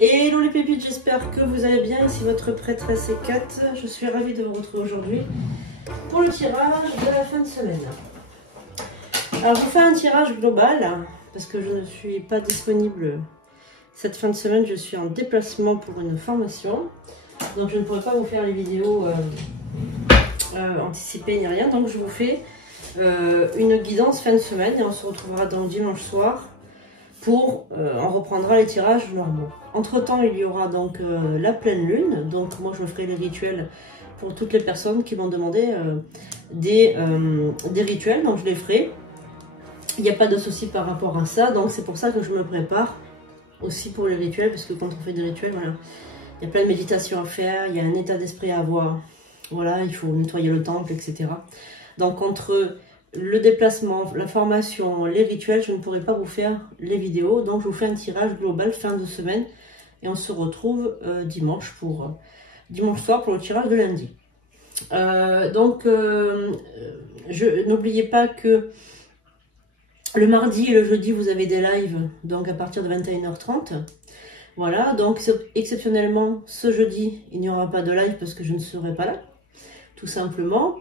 Hello les pépites, j'espère que vous allez bien. Ici votre prêtresse Kat. Je suis ravie de vous retrouver aujourd'hui pour le tirage de la fin de semaine. Alors je vous fais un tirage global parce que je ne suis pas disponible cette fin de semaine. Je suis en déplacement pour une formation, donc je ne pourrai pas vous faire les vidéos anticipées ni rien. Donc je vous fais une guidance fin de semaine et on se retrouvera donc dimanche soir. On reprendra les tirages normaux. Entre temps, il y aura donc la pleine lune. Donc moi, je ferai les rituels pour toutes les personnes qui m'ont demandé des rituels. Donc je les ferai. Il n'y a pas de souci par rapport à ça. Donc c'est pour ça que je me prépare aussi pour les rituels. Parce que quand on fait des rituels, voilà, il y a plein de méditations à faire. Il y a un état d'esprit à avoir. Voilà, il faut nettoyer le temple, etc. Donc entre le déplacement, la formation, les rituels, je ne pourrai pas vous faire les vidéos. Donc je vous fais un tirage global fin de semaine. Et on se retrouve dimanche soir pour le tirage de lundi. N'oubliez pas que le mardi et le jeudi, vous avez des lives. Donc à partir de 21h30. Voilà, donc exceptionnellement, ce jeudi, il n'y aura pas de live parce que je ne serai pas là. Tout simplement.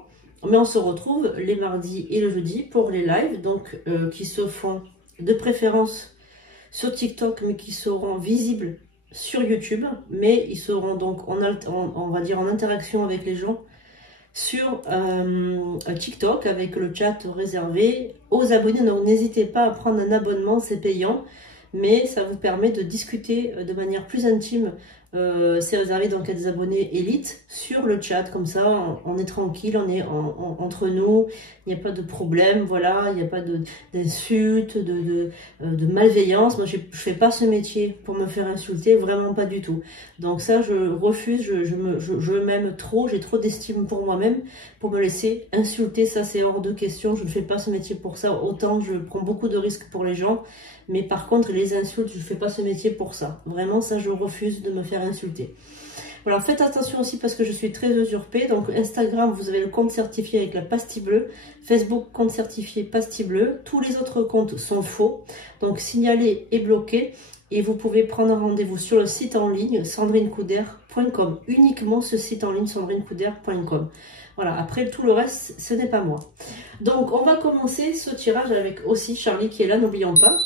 Mais on se retrouve les mardis et le jeudi pour les lives, donc qui se font de préférence sur TikTok, mais qui seront visibles sur YouTube. Mais ils seront donc, on va dire, en interaction avec les gens sur TikTok, avec le chat réservé aux abonnés. Donc n'hésitez pas à prendre un abonnement, c'est payant. Mais ça vous permet de discuter de manière plus intime. C'est réservé donc à des abonnés élites sur le chat, comme ça on est tranquille, on est entre nous, il n'y a pas de problème, voilà, il n'y a pas d'insultes, de malveillance. Moi je fais pas ce métier pour me faire insulter, vraiment pas du tout. Donc ça je refuse, je m'aime trop, j'ai trop d'estime pour moi-même pour me laisser insulter, ça c'est hors de question. Je ne fais pas ce métier pour ça, autant je prends beaucoup de risques pour les gens. Mais par contre, les insultes, je ne fais pas ce métier pour ça. Vraiment, ça, je refuse de me faire insulter. Voilà, faites attention aussi parce que je suis très usurpée. Donc, Instagram, vous avez le compte certifié avec la pastille bleue. Facebook, compte certifié pastille bleue. Tous les autres comptes sont faux. Donc, signalez et bloquez. Et vous pouvez prendre un rendez-vous sur le site en ligne sandrinecoudert.com. Uniquement ce site en ligne sandrinecoudert.com. Voilà, après tout le reste, ce n'est pas moi. Donc, on va commencer ce tirage avec aussi Charlie qui est là, n'oublions pas.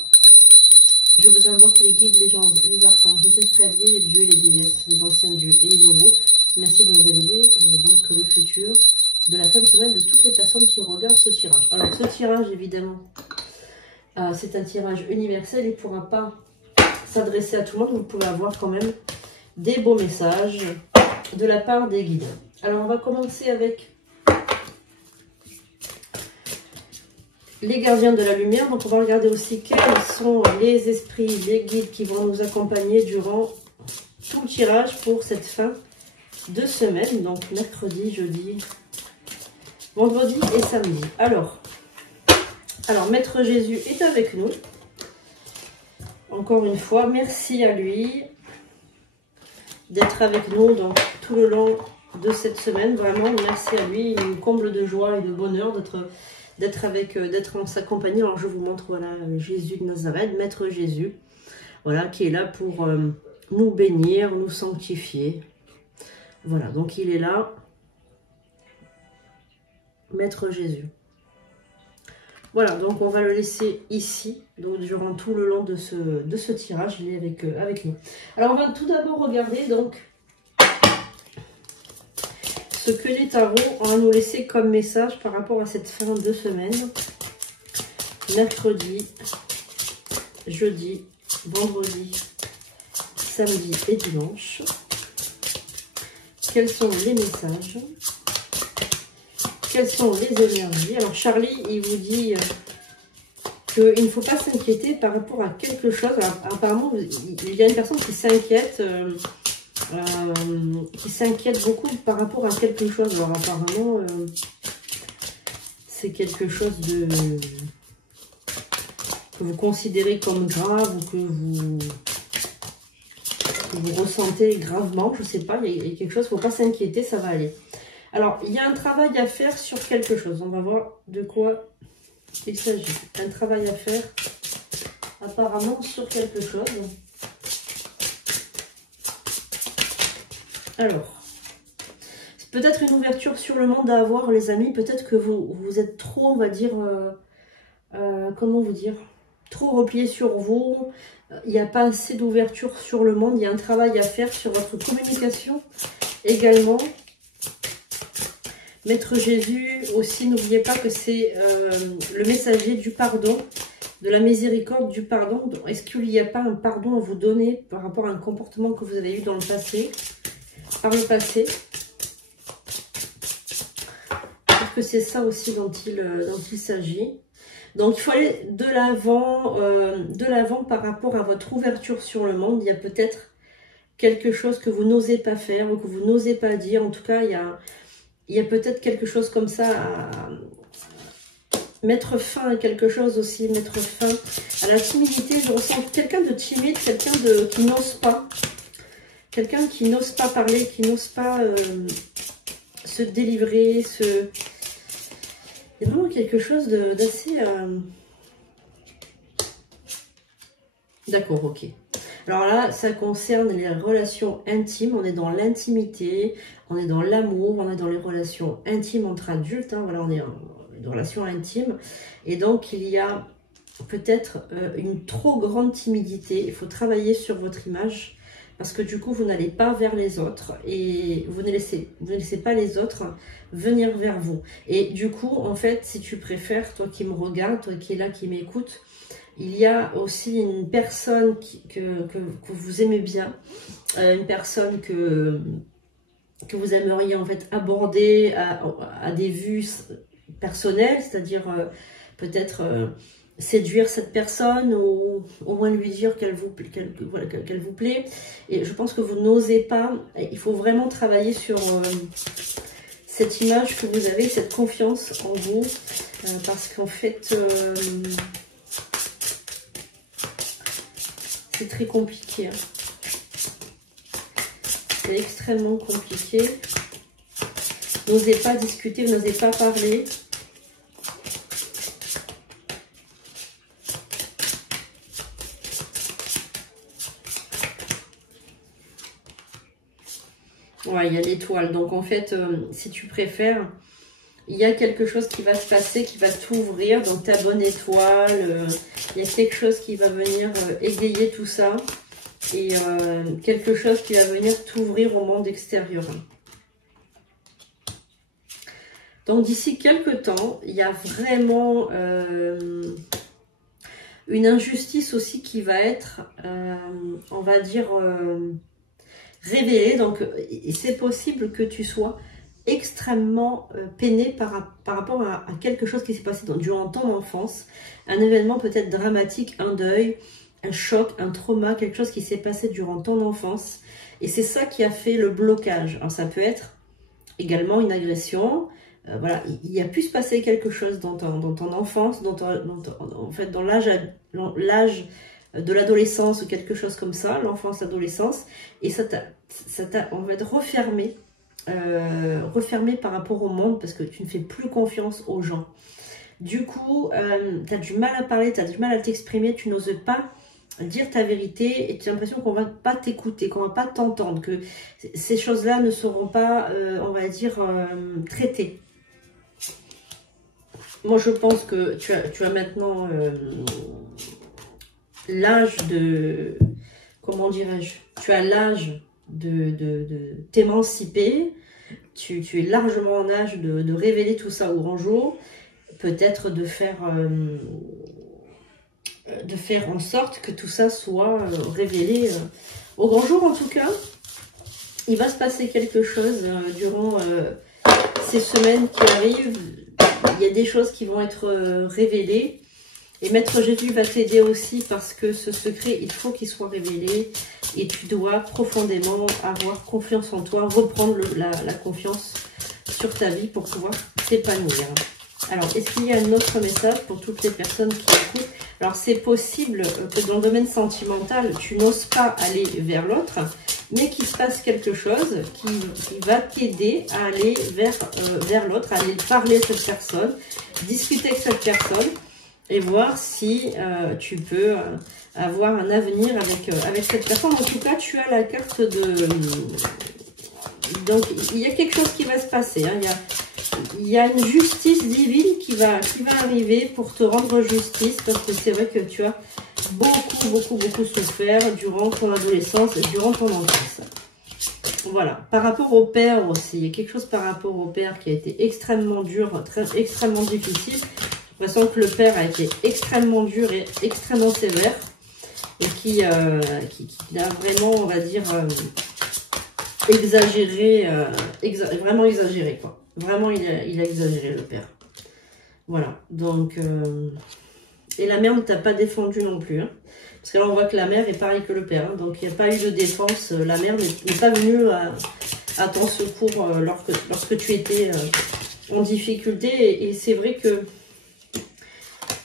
Je vous invoque les guides, les anges, les archanges, les escaliers, les dieux, les déesses, les anciens dieux et les nouveaux. Merci de nous réveiller donc le futur de la fin de semaine de toutes les personnes qui regardent ce tirage. Alors ce tirage évidemment, c'est un tirage universel, il ne pourra pas s'adresser à tout le monde. Vous pouvez avoir quand même des beaux messages de la part des guides. Alors on va commencer avec les gardiens de la lumière. Donc on va regarder aussi quels sont les esprits, les guides qui vont nous accompagner durant tout le tirage pour cette fin de semaine. Donc mercredi, jeudi, vendredi et samedi. Alors Maître Jésus est avec nous. Encore une fois, merci à lui d'être avec nous donc tout le long de cette semaine. Vraiment, merci à lui. Il nous comble de joie et de bonheur d'être en sa compagnie. Alors je vous montre, voilà, Jésus de Nazareth, Maître Jésus, voilà, qui est là pour nous bénir, nous sanctifier. Voilà, donc il est là, Maître Jésus. Voilà, donc on va le laisser ici, donc durant tout le long de ce tirage, il est avec nous. Alors on va tout d'abord regarder donc ce que les tarots ont à nous laisser comme message par rapport à cette fin de semaine. Mercredi, jeudi, vendredi, samedi et dimanche. Quels sont les messages? Quelles sont les énergies? Alors Charlie, il vous dit qu'il ne faut pas s'inquiéter par rapport à quelque chose. Alors, apparemment, il y a une personne qui s'inquiète. Beaucoup par rapport à quelque chose. Alors apparemment, c'est quelque chose que vous considérez comme grave ou que vous ressentez gravement. Je ne sais pas, il y a quelque chose, il ne faut pas s'inquiéter, ça va aller. Alors, il y a un travail à faire sur quelque chose. On va voir de quoi il s'agit. Un travail à faire apparemment sur quelque chose. Alors, c'est peut-être une ouverture sur le monde à avoir, les amis. Peut-être que vous êtes trop, on va dire, comment vous dire, trop replié sur vous. Il n'y a pas assez d'ouverture sur le monde. Il y a un travail à faire sur votre communication également. Maître Jésus aussi, n'oubliez pas que c'est le messager du pardon, de la miséricorde, du pardon. Est-ce qu'il n'y a pas un pardon à vous donner par rapport à un comportement que vous avez eu dans le passé, par le passé? Parce que c'est ça aussi dont il s'agit. Donc il faut aller de l'avant par rapport à votre ouverture sur le monde. Il y a peut-être quelque chose que vous n'osez pas faire ou que vous n'osez pas dire. En tout cas, il y a peut-être quelque chose comme ça à mettre fin à quelque chose aussi, mettre fin à la timidité. Je ressens quelqu'un de timide, quelqu'un qui n'ose pas. Quelqu'un qui n'ose pas parler, qui n'ose pas se délivrer. Il y a vraiment quelque chose d'assez... D'accord, ok. Alors là, ça concerne les relations intimes. On est dans l'intimité, on est dans l'amour, on est dans les relations intimes entre adultes. Hein, voilà, on est en relations intimes. Et donc, il y a peut-être une trop grande timidité. Il faut travailler sur votre image parce que du coup, vous n'allez pas vers les autres et vous ne laissez pas les autres venir vers vous. Et du coup, en fait, si tu préfères, toi qui me regardes, toi qui es là, qui m'écoute, il y a aussi une personne que vous aimez bien, une personne que vous aimeriez en fait aborder à des vues personnelles, c'est-à-dire peut-être séduire cette personne ou au moins lui dire qu'elle vous plaît. Et je pense que vous n'osez pas. Il faut vraiment travailler sur cette image que vous avez, cette confiance en vous, parce qu'en fait... c'est très compliqué. Hein. C'est extrêmement compliqué. Vous n'osez pas discuter, vous n'osez pas parler. Ouais, il y a l'étoile. Donc en fait, si tu préfères, il y a quelque chose qui va se passer, qui va t'ouvrir. Donc ta bonne étoile, il y a quelque chose qui va venir égayer tout ça. Et quelque chose qui va venir t'ouvrir au monde extérieur. Donc d'ici quelques temps, il y a vraiment une injustice aussi qui va être, on va dire, révélée. Donc c'est possible que tu sois extrêmement peiné par rapport à quelque chose qui s'est passé durant ton enfance, un événement peut-être dramatique, un deuil, un choc, un trauma, quelque chose qui s'est passé durant ton enfance, et c'est ça qui a fait le blocage. Alors ça peut être également une agression, voilà, il a pu se passer quelque chose dans ton enfance, en fait dans l'âge de l'adolescence ou quelque chose comme ça, l'enfance, l'adolescence, et ça t'a, on va être refermé par rapport au monde parce que tu ne fais plus confiance aux gens. Du coup, tu as du mal à parler, tu as du mal à t'exprimer, tu n'oses pas dire ta vérité et tu as l'impression qu'on ne va pas t'écouter, qu'on ne va pas t'entendre, que ces choses-là ne seront pas, on va dire, traitées. Moi, je pense que tu as maintenant l'âge de... Comment dirais-je? Tu as l'âge de t'émanciper. Tu es largement en âge de révéler tout ça au grand jour. Peut-être de faire en sorte que tout ça soit révélé au grand jour. En tout cas, il va se passer quelque chose durant ces semaines qui arrivent. Il y a des choses qui vont être révélées. Et Maître Jésus va t'aider aussi parce que ce secret, il faut qu'il soit révélé. Et tu dois profondément avoir confiance en toi, reprendre la confiance sur ta vie pour pouvoir t'épanouir. Alors, est-ce qu'il y a un autre message pour toutes les personnes qui écoutent? Alors, c'est possible que dans le domaine sentimental, tu n'oses pas aller vers l'autre, mais qu'il se passe quelque chose qui va t'aider à aller vers l'autre, à aller parler à cette personne, discuter avec cette personne et voir si tu peux avoir un avenir avec cette personne. En tout cas, tu as la carte Donc, il y a quelque chose qui va se passer. Hein. Il y a une justice divine qui va arriver pour te rendre justice. Parce que c'est vrai que tu as beaucoup souffert durant ton adolescence et durant ton enfance. Voilà. Par rapport au père aussi, il y a quelque chose par rapport au père qui a été extrêmement dur, extrêmement difficile. J'ai l'impression que le père a été extrêmement dur et extrêmement sévère. Et qui a vraiment, on va dire, exagéré, vraiment exagéré, quoi. Vraiment, il a exagéré, le père. Voilà, donc... et la mère ne t'a pas défendu non plus, hein. Parce que là, on voit que la mère est pareille que le père, hein. Donc, il n'y a pas eu de défense. La mère n'est pas venue à ton secours lorsque tu étais en difficulté. Et c'est vrai que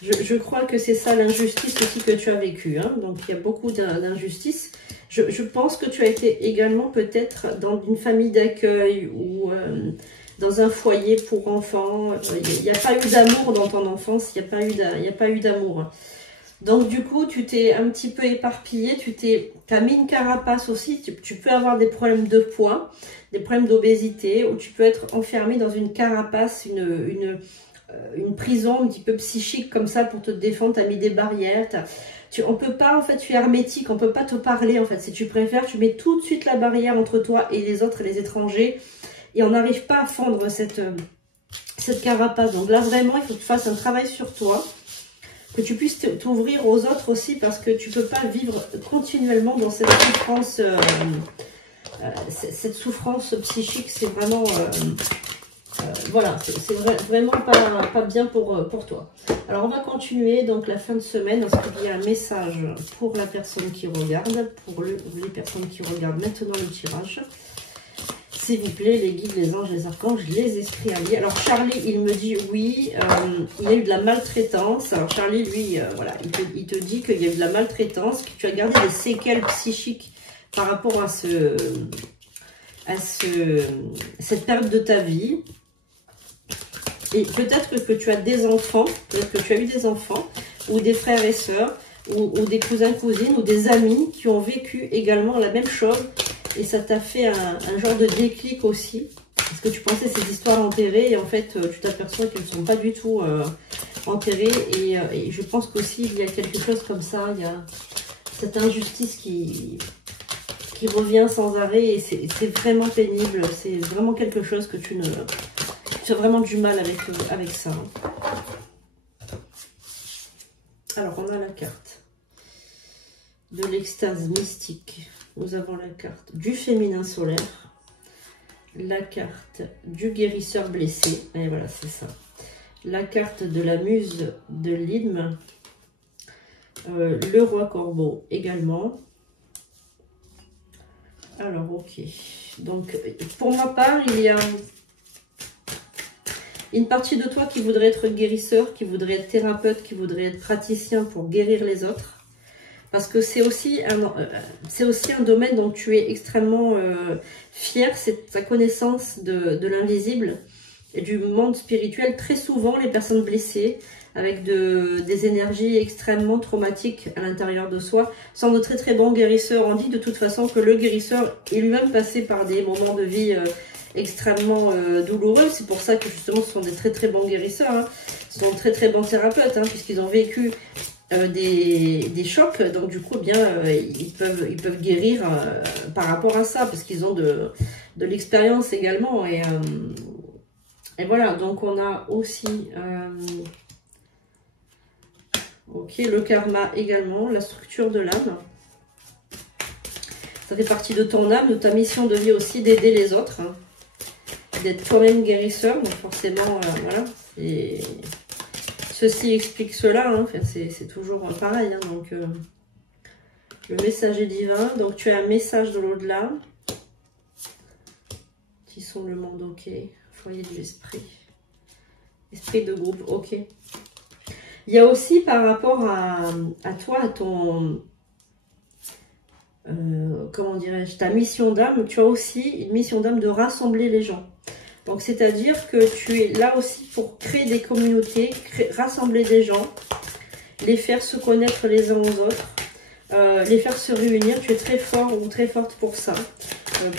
je crois que c'est ça l'injustice aussi que tu as vécue, hein. Donc, il y a beaucoup d'injustices. Je pense que tu as été également peut-être dans une famille d'accueil ou dans un foyer pour enfants. Il n'y a pas eu d'amour dans ton enfance, il n'y a pas eu d'amour. Donc du coup, tu t'es un petit peu éparpillé, tu as mis une carapace aussi. Tu peux avoir des problèmes de poids, des problèmes d'obésité, ou tu peux être enfermé dans une carapace, une prison un petit peu psychique comme ça pour te défendre. Tu as mis des barrières. On peut pas, en fait, tu es hermétique, on peut pas te parler, en fait. Si tu préfères, tu mets tout de suite la barrière entre toi et les autres, et les étrangers. Et on n'arrive pas à fendre cette carapace. Donc là, vraiment, il faut que tu fasses un travail sur toi. Que tu puisses t'ouvrir aux autres aussi, parce que tu peux pas vivre continuellement dans cette souffrance. Cette souffrance psychique, c'est vraiment... voilà, c'est vraiment pas bien pour toi. Alors, on va continuer donc la fin de semaine. Est-ce qu'il y a un message pour la personne qui regarde, pour les personnes qui regardent maintenant le tirage? S'il vous plaît, les guides, les anges, les archanges, les esprits alliés. Alors, Charlie, il me dit oui, il y a eu de la maltraitance. Alors, Charlie, lui, voilà, il te dit qu'il y a eu de la maltraitance, que tu as gardé des séquelles psychiques par rapport à cette période de ta vie. Et peut-être que tu as des enfants, peut-être que tu as eu des enfants, ou des frères et sœurs, ou des cousins, cousines, ou des amis qui ont vécu également la même chose. Et ça t'a fait un genre de déclic aussi. Parce que tu pensais ces histoires enterrées, et en fait, tu t'aperçois qu'elles ne sont pas du tout enterrées. Et je pense qu'aussi, il y a quelque chose comme ça. Il y a cette injustice qui revient sans arrêt. Et c'est vraiment pénible. C'est vraiment quelque chose que tu as vraiment du mal avec ça. Alors, on a la carte de l'extase mystique. Nous avons la carte du féminin solaire, la carte du guérisseur blessé, et voilà, c'est ça. La carte de la muse de l'hymne, le roi corbeau également. Alors, ok. Donc, pour ma part, il y a une partie de toi qui voudrait être guérisseur, qui voudrait être thérapeute, qui voudrait être praticien pour guérir les autres. Parce que c'est aussi un domaine dont tu es extrêmement fier, c'est ta connaissance de l'invisible et du monde spirituel. Très souvent, les personnes blessées, avec des énergies extrêmement traumatiques à l'intérieur de soi, sont de très très bons guérisseurs. On dit de toute façon que le guérisseur est lui-même passé par des moments de vie extrêmement douloureux. C'est pour ça que justement ce sont des très très bons guérisseurs, hein. Ce sont de très très bons thérapeutes, hein, puisqu'ils ont vécu des chocs, donc du coup eh bien ils peuvent guérir par rapport à ça, parce qu'ils ont de l'expérience également, et voilà. Donc on a aussi ok, le karma également, la structure de l'âme. Ça fait partie de ton âme, de ta mission de vie aussi, d'aider les autres, hein, d'être toi-même guérisseur. Donc forcément voilà, et ceci explique cela, hein. Enfin, c'est toujours pareil, hein. Donc, le messager divin. Donc, tu as un message de l'au-delà. Qui sont le monde, ok. Foyer de l'esprit. Esprit de groupe, ok. Il y a aussi par rapport à toi, à ton... comment dirais-je, ta mission d'âme. Tu as aussi une mission d'âme de rassembler les gens. Donc, c'est-à-dire que tu es là aussi pour créer des communautés, rassembler des gens, les faire se connaître les uns aux autres, les faire se réunir. Tu es très fort ou très forte pour ça.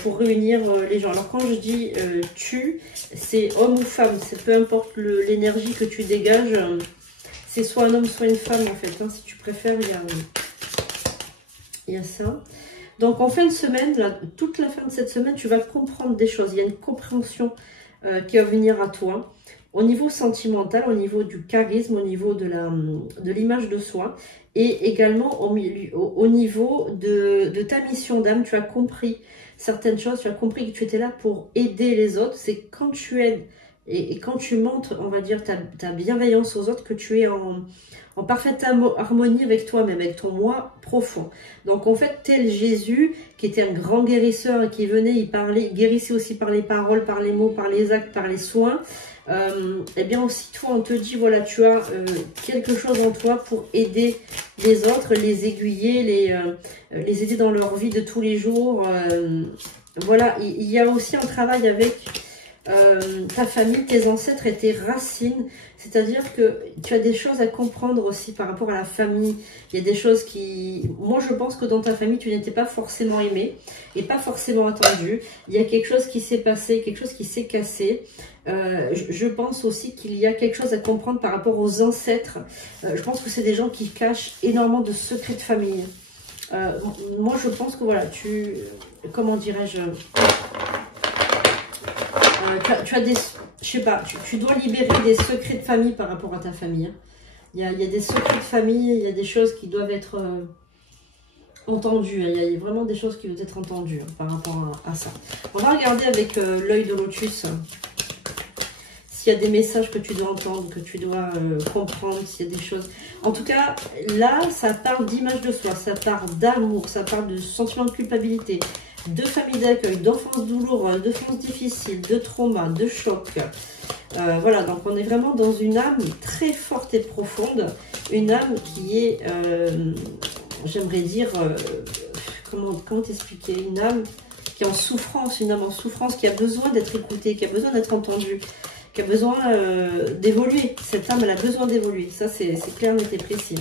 pour réunir les gens. Alors quand je dis tu, c'est homme ou femme, c'est peu importe l'énergie que tu dégages, c'est soit un homme, soit une femme en fait. Hein, si tu préfères, il y a ça. Donc en fin de semaine, là, toute la fin de cette semaine, tu vas comprendre des choses. Il y a une compréhension qui va venir à toi. Au niveau sentimental, au niveau du charisme, au niveau de l'image de soi. Et également au niveau de ta mission d'âme, tu as compris certaines choses. Tu as compris que tu étais là pour aider les autres. C'est quand tu aides et quand tu montres, on va dire, ta bienveillance aux autres, que tu es en parfaite harmonie avec toi-même, avec ton moi profond. Donc en fait, tel Jésus, qui était un grand guérisseur et qui venait, il guérissait aussi par les paroles, par les mots, par les actes, par les soins. Eh bien aussi toi, on te dit, voilà, tu as quelque chose en toi pour aider les autres, les aiguiller, les aider dans leur vie de tous les jours. Voilà, il y a aussi un travail avec ta famille, tes ancêtres et tes racines. C'est-à-dire que tu as des choses à comprendre aussi par rapport à la famille. Il y a des choses qui... Moi, je pense que dans ta famille, tu n'étais pas forcément aimé et pas forcément attendu. Il y a quelque chose qui s'est passé, quelque chose qui s'est cassé. Je pense aussi qu'il y a quelque chose à comprendre par rapport aux ancêtres. Je pense que c'est des gens qui cachent énormément de secrets de famille. Moi, je pense que voilà, comment dirais-je, tu as des... Je sais pas, tu dois libérer des secrets de famille par rapport à ta famille. Hein. Il y a des secrets de famille, il y a des choses qui doivent être entendues. Il y a vraiment des choses qui doivent être entendues hein, par rapport à ça. On va regarder avec l'œil de lotus s'il y a des messages que tu dois entendre, que tu dois comprendre, s'il y a des choses. En tout cas, là, ça parle d'image de soi, ça parle d'amour, ça parle de sentiment de culpabilité, de famille d'accueil, d'enfance douloureuse, d'enfance difficile, de trauma, de choc. Voilà, donc on est vraiment dans une âme très forte et profonde. Une âme qui est, j'aimerais dire, comment t'expliquer, une âme qui est en souffrance, une âme en souffrance, qui a besoin d'être écoutée, qui a besoin d'être entendue, qui a besoin d'évoluer. Cette âme, elle a besoin d'évoluer. Ça, c'est clair, net et précis.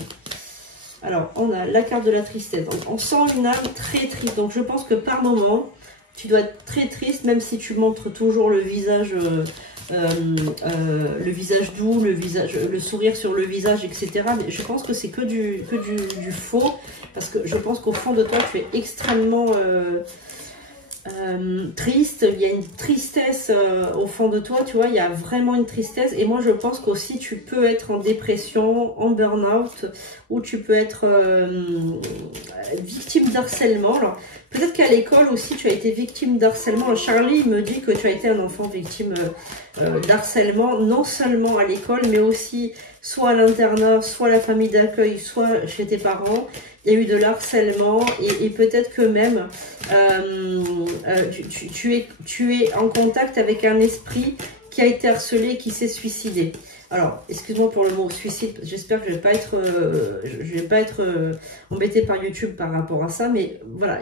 Alors, on a la carte de la tristesse. Donc, on sent une âme très triste. Donc, je pense que par moment, tu dois être très triste, même si tu montres toujours le visage doux, le sourire sur le visage, etc. Mais je pense que c'est que du faux. Parce que je pense qu'au fond de toi, tu es extrêmement triste. Il y a une tristesse au fond de toi, tu vois. Il y a vraiment une tristesse. Et moi, je pense qu'aussi, tu peux être en dépression, en burn-out, ou tu peux être victime d'harcèlement. Alors, peut-être qu'à l'école aussi, tu as été victime d'harcèlement. Charlie me dit que tu as été un enfant victime d'harcèlement, non seulement à l'école, mais aussi soit à l'internat, soit à la famille d'accueil, soit chez tes parents. Il y a eu de l'harcèlement et peut-être que même tu es en contact avec un esprit qui a été harcelé, qui s'est suicidé. Alors, excuse-moi pour le mot suicide, j'espère que je vais pas être embêtée par YouTube par rapport à ça, mais voilà,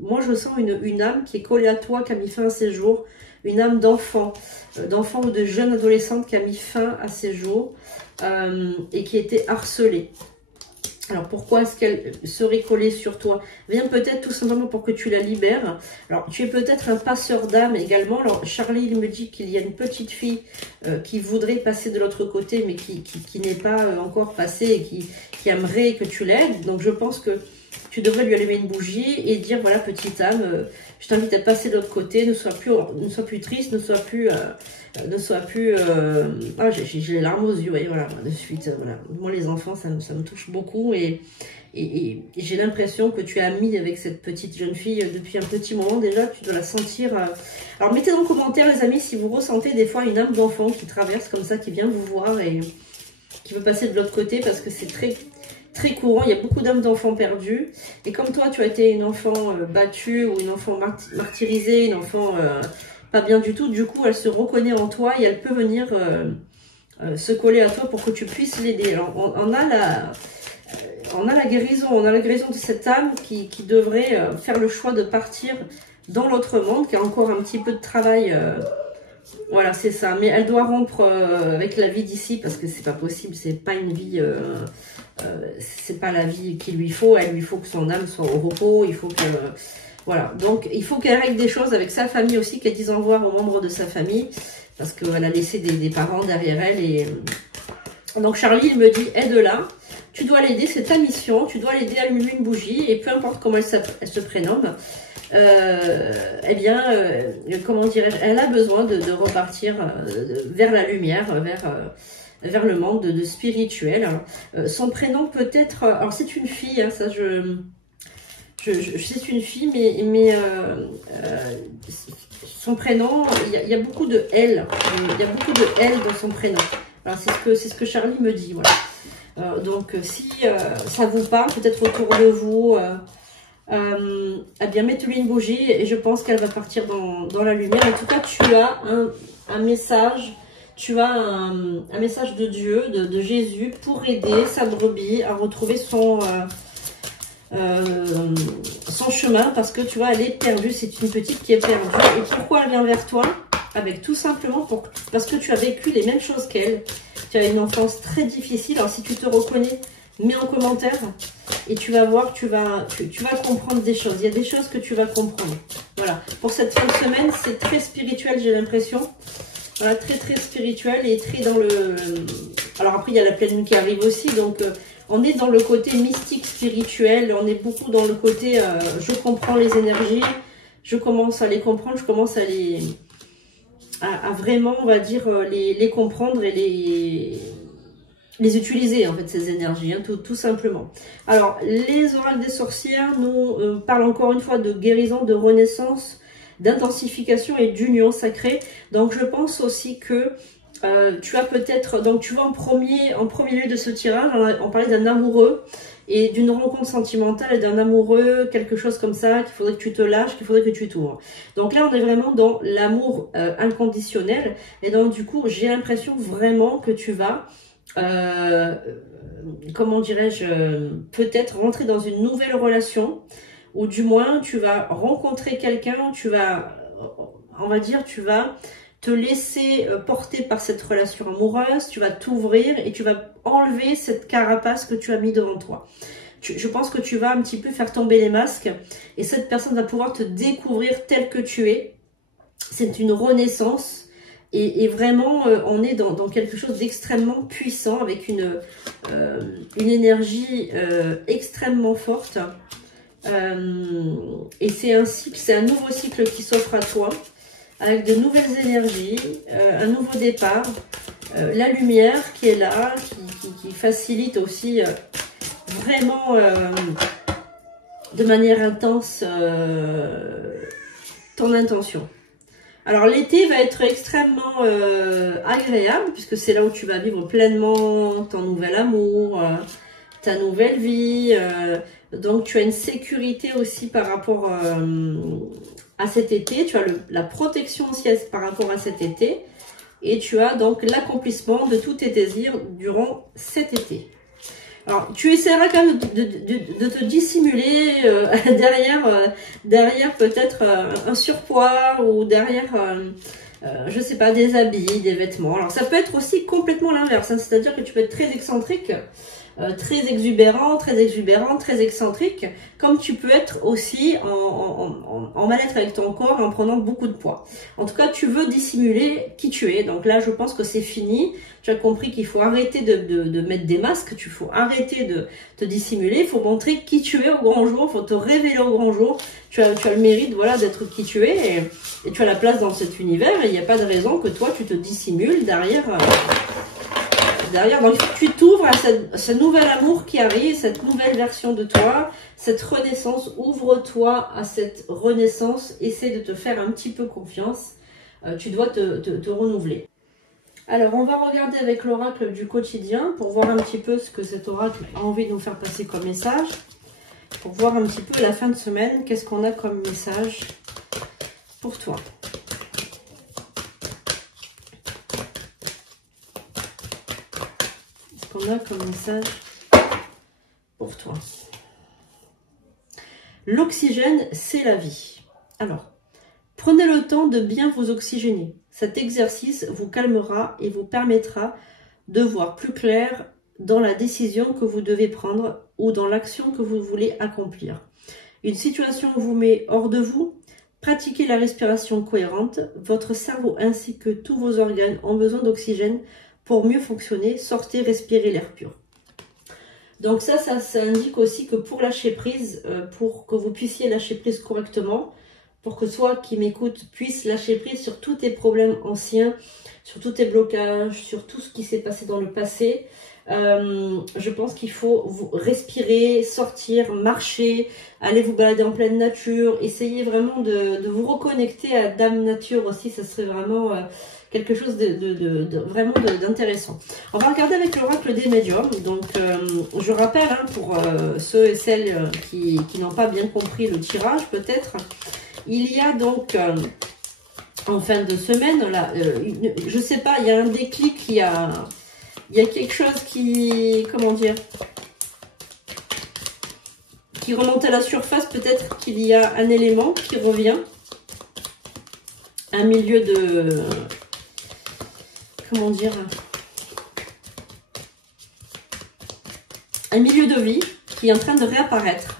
moi je sens une âme qui est collée à toi, qui a mis fin à ses jours, une âme d'enfant ou de jeune adolescente qui a mis fin à ses jours et qui était harcelée. Alors, pourquoi est-ce qu'elle serait collée sur toi? Bien peut-être tout simplement pour que tu la libères. Alors, tu es peut-être un passeur d'âme également. Alors, Charlie, il me dit qu'il y a une petite fille qui voudrait passer de l'autre côté, mais qui n'est pas encore passée et qui aimerait que tu l'aides. Donc, je pense que tu devrais lui allumer une bougie et dire, voilà, petite âme, je t'invite à passer de l'autre côté, ne sois plus triste, ne sois plus ah, j'ai les larmes aux yeux, et voilà, de suite, voilà. Moi, les enfants, ça me touche beaucoup, et j'ai l'impression que tu es amie avec cette petite jeune fille depuis un petit moment déjà, tu dois la sentir. Alors, mettez dans les commentaires, les amis, si vous ressentez des fois une âme d'enfant qui traverse comme ça, qui vient vous voir et qui veut passer de l'autre côté, parce que c'est très courant. Il y a beaucoup d'âmes d'enfants perdus. Et comme toi, tu as été une enfant battue ou une enfant martyrisée, une enfant pas bien du tout, du coup, elle se reconnaît en toi et elle peut venir se coller à toi pour que tu puisses l'aider. Alors, on a la guérison, de cette âme qui devrait faire le choix de partir dans l'autre monde, qui a encore un petit peu de travail. Voilà, c'est ça. Mais elle doit rompre avec la vie d'ici parce que c'est pas possible. C'est pas une vie, c'est pas la vie qu'il lui faut. Il lui faut que son âme soit au repos. Il faut que Voilà, donc il faut qu'elle règle des choses avec sa famille aussi, qu'elle dise au revoir aux membres de sa famille, parce qu'elle a laissé des parents derrière elle. Et donc Charlie, il me dit, aide-la, tu dois l'aider, c'est ta mission, tu dois l'aider à allumer une bougie, et peu importe comment elle se prénomme, eh bien, comment dirais-je, elle a besoin de repartir vers la lumière, vers le monde de spirituel. Alors, son prénom peut être, alors c'est une fille, hein, ça c'est une fille, mais son prénom, il y a beaucoup de L, il y a beaucoup de L dans son prénom. C'est ce que Charlie me dit, voilà. Donc si ça vous parle, peut-être autour de vous, eh bien mettez-lui une bougie et je pense qu'elle va partir dans la lumière. En tout cas, tu as un message, tu as un message de Dieu, de Jésus, pour aider sa brebis à retrouver son chemin, parce que tu vois, elle est perdue, c'est une petite qui est perdue. Et pourquoi elle vient vers toi? Avec tout simplement parce que tu as vécu les mêmes choses qu'elle. Tu as une enfance très difficile. Alors si tu te reconnais, mets en commentaire et tu vas voir, tu vas comprendre des choses. Il y a des choses que tu vas comprendre. Voilà. Pour cette fin de semaine, c'est très spirituel, j'ai l'impression. Voilà, très très spirituel et très dans le... Alors après, il y a la pleine lune qui arrive aussi, donc on est dans le côté mystique spirituel. On est beaucoup dans le côté je comprends les énergies, je commence à les comprendre, je commence à les... à vraiment, on va dire, les comprendre et les utiliser, en fait, ces énergies, hein, tout simplement. Alors, les oracles des sorcières nous parlent encore une fois de guérison, de renaissance, d'intensification et d'union sacrée. Donc, je pense aussi que tu as peut-être... Donc, tu vois, en premier lieu de ce tirage, on parlait d'un amoureux et d'une rencontre sentimentale et d'un amoureux, quelque chose comme ça, qu'il faudrait que tu te lâches, qu'il faudrait que tu t'ouvres. Donc là, on est vraiment dans l'amour inconditionnel. Et donc, du coup, j'ai l'impression vraiment que tu vas, comment dirais-je, peut-être rentrer dans une nouvelle relation, ou du moins, tu vas rencontrer quelqu'un, tu vas, on va dire, tu vas te laisser porter par cette relation amoureuse, tu vas t'ouvrir et tu vas enlever cette carapace que tu as mis devant toi. Je pense que tu vas un petit peu faire tomber les masques et cette personne va pouvoir te découvrir tel que tu es. C'est une renaissance et vraiment on est dans quelque chose d'extrêmement puissant avec une énergie extrêmement forte. Et c'est un nouveau cycle qui s'offre à toi, avec de nouvelles énergies, un nouveau départ, la lumière qui est là, qui facilite aussi vraiment de manière intense ton intention. Alors l'été va être extrêmement agréable, puisque c'est là où tu vas vivre pleinement ton nouvel amour, ta nouvelle vie, donc tu as une sécurité aussi par rapport à cet été, tu as la protection aussi par rapport à cet été, et tu as donc l'accomplissement de tous tes désirs durant cet été. Alors, tu essaieras quand même de te dissimuler derrière peut-être un surpoids ou derrière, je sais pas, des habits, des vêtements. Alors, ça peut être aussi complètement l'inverse, hein, c'est-à-dire que tu peux être très excentrique, très exubérant, très excentrique, comme tu peux être aussi en mal-être avec ton corps en prenant beaucoup de poids. En tout cas, tu veux dissimuler qui tu es. Donc là, je pense que c'est fini. Tu as compris qu'il faut arrêter de mettre des masques, il faut arrêter de te dissimuler, il faut montrer qui tu es au grand jour, il faut te révéler au grand jour. Tu as le mérite, voilà, d'être qui tu es et tu as la place dans cet univers et il n'y a pas de raison que toi, tu te dissimules derrière... Donc, il faut que tu t'ouvres à ce nouvel amour qui arrive, cette nouvelle version de toi, cette renaissance. Ouvre-toi à cette renaissance. Essaie de te faire un petit peu confiance. Tu dois te renouveler. Alors, on va regarder avec l'oracle du quotidien pour voir un petit peu ce que cet oracle a envie de nous faire passer comme message. Pour voir un petit peu la fin de semaine, qu'est-ce qu'on a comme message pour toi. Qu'on a comme message pour toi. L'oxygène, c'est la vie. Alors, prenez le temps de bien vous oxygéner. Cet exercice vous calmera et vous permettra de voir plus clair dans la décision que vous devez prendre ou dans l'action que vous voulez accomplir. Une situation vous met hors de vous. Pratiquez la respiration cohérente. Votre cerveau ainsi que tous vos organes ont besoin d'oxygène pour mieux fonctionner. Sortez, respirez l'air pur. Donc ça indique aussi que pour lâcher prise, pour que vous puissiez lâcher prise correctement, pour que toi qui m'écoutes puisse lâcher prise sur tous tes problèmes anciens, sur tous tes blocages, sur tout ce qui s'est passé dans le passé, je pense qu'il faut vous respirer, sortir, marcher, aller vous balader en pleine nature, essayer vraiment de vous reconnecter à Dame Nature aussi, ça serait vraiment quelque chose vraiment d'intéressant. On va regarder avec l'oracle des médiums. Donc je rappelle pour ceux et celles qui n'ont pas bien compris le tirage peut-être, il y a donc en fin de semaine, là, je sais pas, il y a un déclic, il y a quelque chose qui, comment dire, qui remonte à la surface. Peut-être qu'il y a un élément qui revient, un milieu de, comment dire, un milieu de vie qui est en train de réapparaître.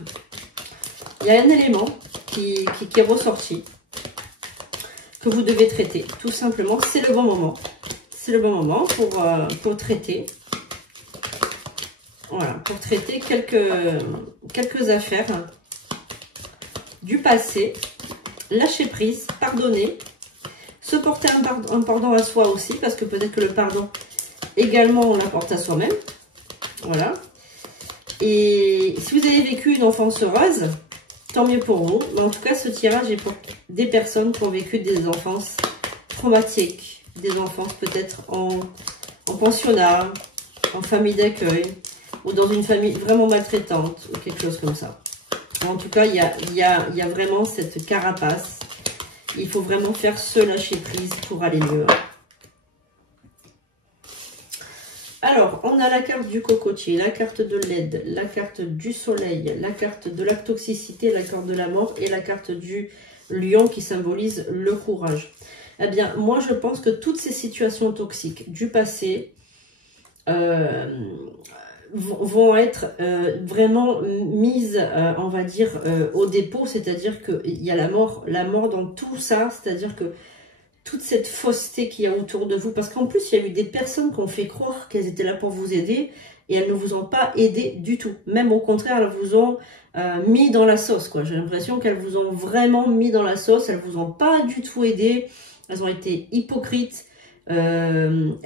Il y a un élément qui est ressorti, que vous devez traiter, tout simplement. C'est le bon moment. C'est le bon moment pour traiter. Voilà, pour traiter quelques affaires du passé. Lâcher prise, pardonner. Se porter un pardon à soi aussi, parce que peut-être que le pardon, également, on l'apporte à soi-même. Voilà. Et si vous avez vécu une enfance heureuse, tant mieux pour vous. Mais en tout cas, ce tirage est pour des personnes qui ont vécu des enfances traumatiques, des enfances peut-être en pensionnat, en famille d'accueil, ou dans une famille vraiment maltraitante, ou quelque chose comme ça. En tout cas, il y a vraiment cette carapace. Il faut vraiment faire ce lâcher prise pour aller mieux. Alors, on a la carte du cocotier, la carte de l'aide, la carte du soleil, la carte de la toxicité, la carte de la mort et la carte du lion qui symbolise le courage. Eh bien, moi, je pense que toutes ces situations toxiques du passé vont être vraiment mises, on va dire, au dépôt. C'est-à-dire qu'il y a la mort dans tout ça. C'est-à-dire que toute cette fausseté qu'il y a autour de vous. Parce qu'en plus, il y a eu des personnes qui ont fait croire qu'elles étaient là pour vous aider et elles ne vous ont pas aidé du tout. Même au contraire, elles vous ont mis dans la sauce, quoi. J'ai l'impression qu'elles vous ont vraiment mis dans la sauce. Elles vous ont pas du tout aidé. Elles ont été hypocrites. Elles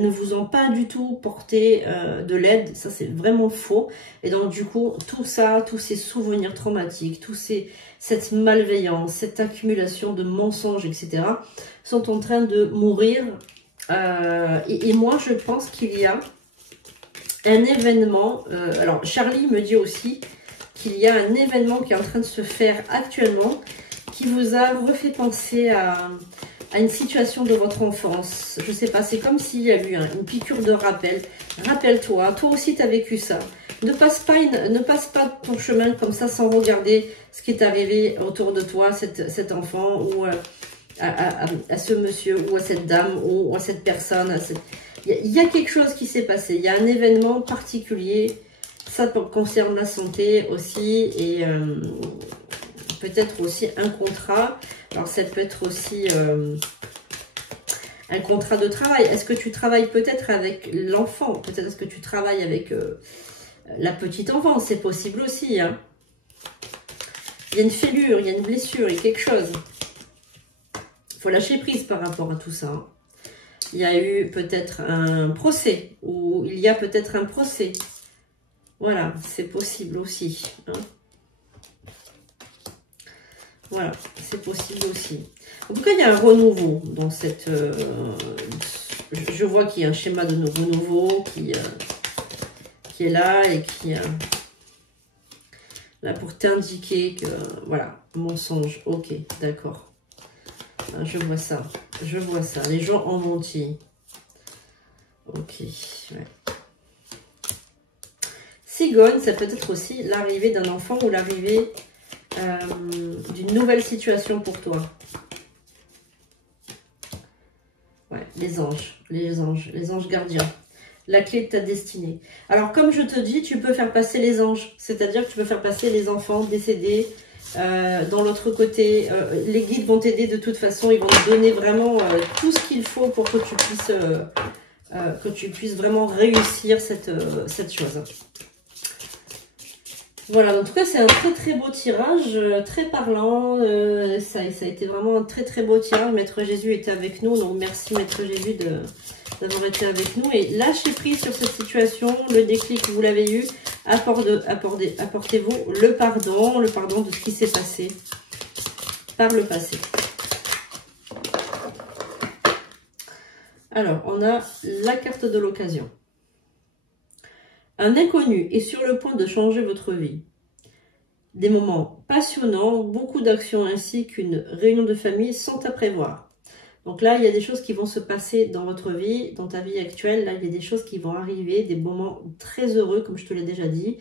ne vous ont pas du tout porté de l'aide. Ça, c'est vraiment faux. Et donc, du coup, tout ça, tous ces souvenirs traumatiques, cette malveillance, cette accumulation de mensonges, etc., sont en train de mourir. Et moi, je pense qu'il y a un événement. Alors, Charlie me dit aussi qu'il y a un événement qui est en train de se faire actuellement, qui vous a refait penser à une situation de votre enfance. Je sais pas, c'est comme s'il y a eu une piqûre de rappel. Rappelle-toi, toi aussi tu as vécu ça. Ne passe pas ton chemin comme ça sans regarder ce qui est arrivé autour de toi, cet enfant, ou à ce monsieur, ou à cette dame, ou à cette personne. Il y a quelque chose qui s'est passé, il y a un événement particulier. Ça concerne la santé aussi, et peut-être aussi un contrat. Alors ça peut être aussi un contrat de travail. Est-ce que tu travailles peut-être avec l'enfant? Peut-être est-ce que tu travailles avec la petite enfant? C'est possible aussi, hein. Il y a une fêlure, il y a une blessure, il y a quelque chose. Il faut lâcher prise par rapport à tout ça, hein. Il y a eu peut-être un procès, ou il y a peut-être un procès. Voilà, c'est possible aussi, hein. Voilà, c'est possible aussi. En tout cas, il y a un renouveau dans cette... je vois qu'il y a un schéma de renouveau qui est là et qui là pour t'indiquer que... Voilà, mensonge. Ok, d'accord. Je vois ça. Je vois ça. Les gens ont menti. Ok, ouais. Cigogne, ça peut être aussi l'arrivée d'un enfant ou l'arrivée d'une nouvelle situation pour toi. Ouais, les anges gardiens. la clé de ta destinée. Alors, comme je te dis, tu peux faire passer les anges, c'est-à-dire que tu peux faire passer les enfants décédés dans l'autre côté. Les guides vont t'aider de toute façon, ils vont te donner vraiment tout ce qu'il faut pour que tu puisses vraiment réussir cette chose. Voilà, en tout cas, c'est un très très beau tirage, très parlant. Ça a été vraiment un très très beau tirage. Maître Jésus était avec nous, donc merci Maître Jésus d'avoir été avec nous. Et lâchez prise sur cette situation, le déclic, vous l'avez eu. Apportez-vous le pardon de ce qui s'est passé par le passé. Alors, on a la carte de l'occasion. Un inconnu est sur le point de changer votre vie. Des moments passionnants, beaucoup d'actions ainsi qu'une réunion de famille sont à prévoir. Donc là, il y a des choses qui vont se passer dans votre vie, dans ta vie actuelle. Là, il y a des choses qui vont arriver, des moments très heureux, comme je te l'ai déjà dit.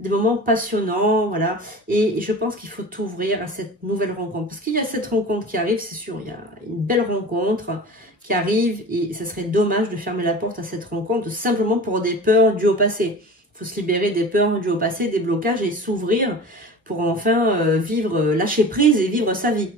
Des moments passionnants, voilà. Et je pense qu'il faut t'ouvrir à cette nouvelle rencontre. Parce qu'il y a cette rencontre qui arrive, c'est sûr. Il y a une belle rencontre qui arrive et ça serait dommage de fermer la porte à cette rencontre simplement pour des peurs dues au passé. Il faut se libérer des peurs dues au passé, des blocages et s'ouvrir pour enfin lâcher prise et vivre sa vie.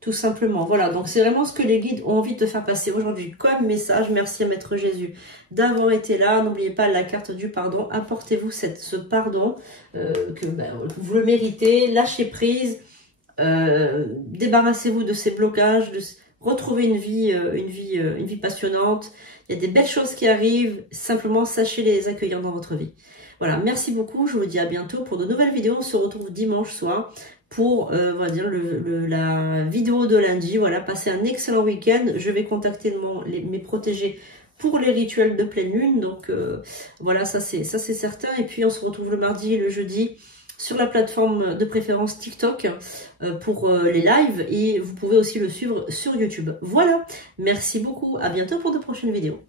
Tout simplement. Voilà, donc c'est vraiment ce que les guides ont envie de te faire passer aujourd'hui comme message. Merci à Maître Jésus d'avoir été là. N'oubliez pas la carte du pardon. Apportez-vous ce pardon que vous le méritez. Lâchez prise. Débarrassez-vous de ces blocages. Retrouvez une vie passionnante. Il y a des belles choses qui arrivent. Simplement, sachez les accueillir dans votre vie. Voilà, merci beaucoup. Je vous dis à bientôt pour de nouvelles vidéos. On se retrouve dimanche soir pour, on va dire, la vidéo de lundi. Voilà, passez un excellent week-end. Je vais contacter mes protégés pour les rituels de pleine lune. Donc, voilà, ça c'est certain. Et puis, on se retrouve le mardi et le jeudi sur la plateforme de préférence TikTok pour les lives. Et vous pouvez aussi le suivre sur YouTube. Voilà, merci beaucoup. À bientôt pour de prochaines vidéos.